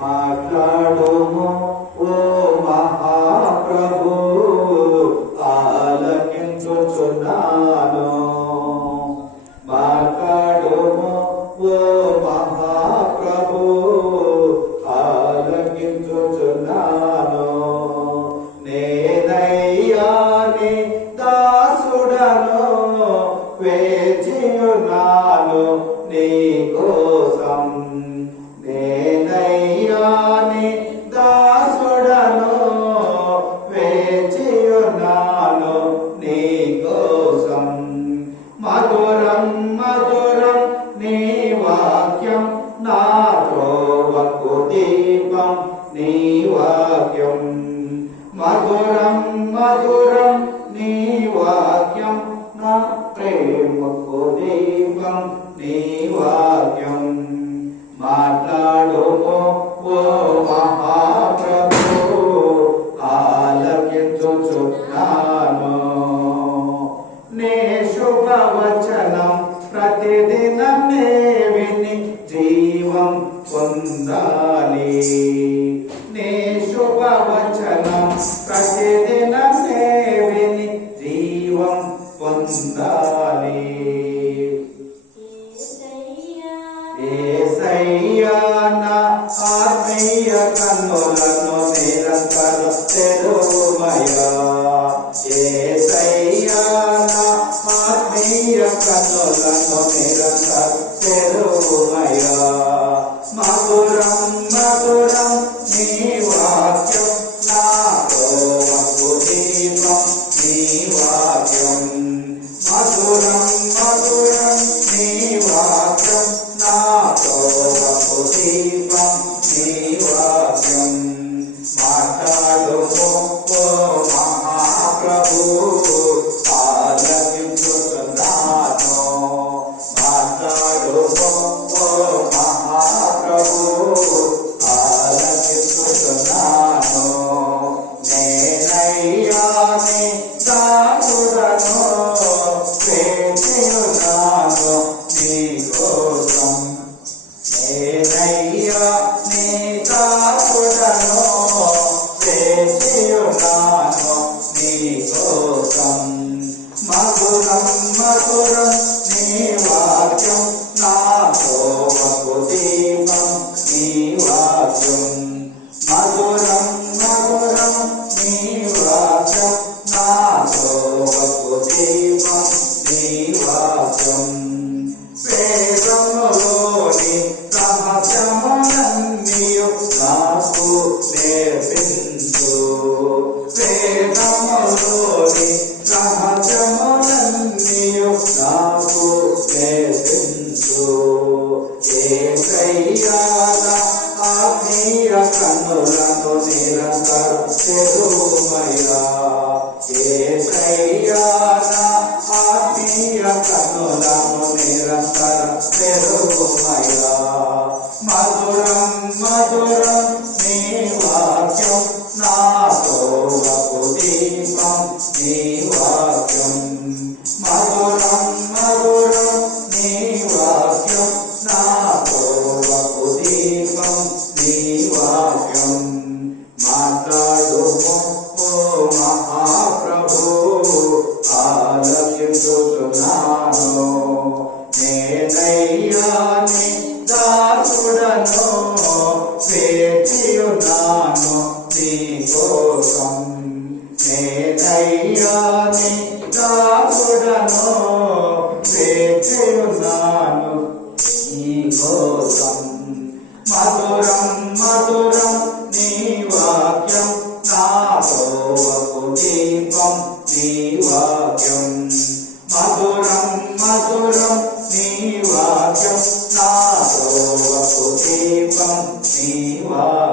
మాట్లాడుము ఓ మహాప్రభు, ఆలకించుచున్నాను. మాట్లాడుము ఓ మహాప్రభు, ఆలకించుచున్నాను. నేనయ్యా నీ దాసుడను, వేచియున్నాను నీ కోసం. నేనయ్యా నీ దాసుడను, వేచియున్నాను నీ కోసం. మధురం మధురం నీ వాక్యం, నా త్రోవకు దీపం నీ వాక్యం. మధురం మధురం నీ వాక్యం, నా ప్రేమకు దీపం నీ వాక్యం. మాట్లాడుము ఓ మహాప్రభు, ఆలకించుచున్నాను. నీ శుభవచనం ప్రతిదినం నే విని జీవం పొందాలి. నీ శుభవచనం ప్రతిదినం నే విని జీవం పొందాలి. యేసయ్యా నా ఆత్మీయ కన్నులను నిరంతరం తెరువమయ్యా. యేసయ్యా నా ఆత్మీయ కన్నులను నిరంతరం తెరువమయ్యా. మధురం మధురం నీ వాక్యం, నా త్రోవకు దీపం నీ వాక్యం. మధురం మధురం నీ వాక్యం, నా త్రోవకు దీపం నీ వాక్యం. మాట్లాడుము ఓ మహాప్రభు, ఆలకించుచున్నాను. మాట్లాడుము ఓ మహాప్రభు, ఆలకించుచున్నాను. నేనయ్యా నీ దాసుడను, వేచియున్నాను నీ కోసం. నేనయ్యా నీ దాసుడను, వేచియున్నాను నీ కోసం. మధురం మధురం నీ వాక్యం, నా త్రోవకు దీపం నీ వాక్యం. మధురం మధురం నీ వాక్యం, నా త్రోవకు దీపం నీ వాక్యం. వేదములోని రహస్యములన్నీయు నాకు నేర్పించు. వేదములోని రహస్యములన్నీయు నాకు నేర్పించు. యేసయ్యా నా ఆత్మీయ కన్నులను నిరంతరం తెరువమయ్యా. యేసయ్యా నా ఆత్మీయ కన్నులను నిరంతరం తెరువమయ్యా. మధురం మధురం నీ వాక్యం, నా త్రోవకు దీపం నీ వాక్యం. మధురం మధురం నీ వాక్యం, నా త్రోవకు దీపం నీ వాక్యం. మాట్లాడుము ఓ మహాప్రభు, ఆలకించుచున్నాను. నేనయ్యా నీ దాసుడను, వేచియున్నాను నీ కోసం. నేనయ్యా నీ దాసుడను, వేచియున్నాను నీ కోసం. మధురం మధురం నీ వాక్యం, నా త్రోవకు దీపం నీ వాక్యం. మధురం మధురం నీ వాక్యం, నా త్రోవకు దీపం నీ వాక్యం.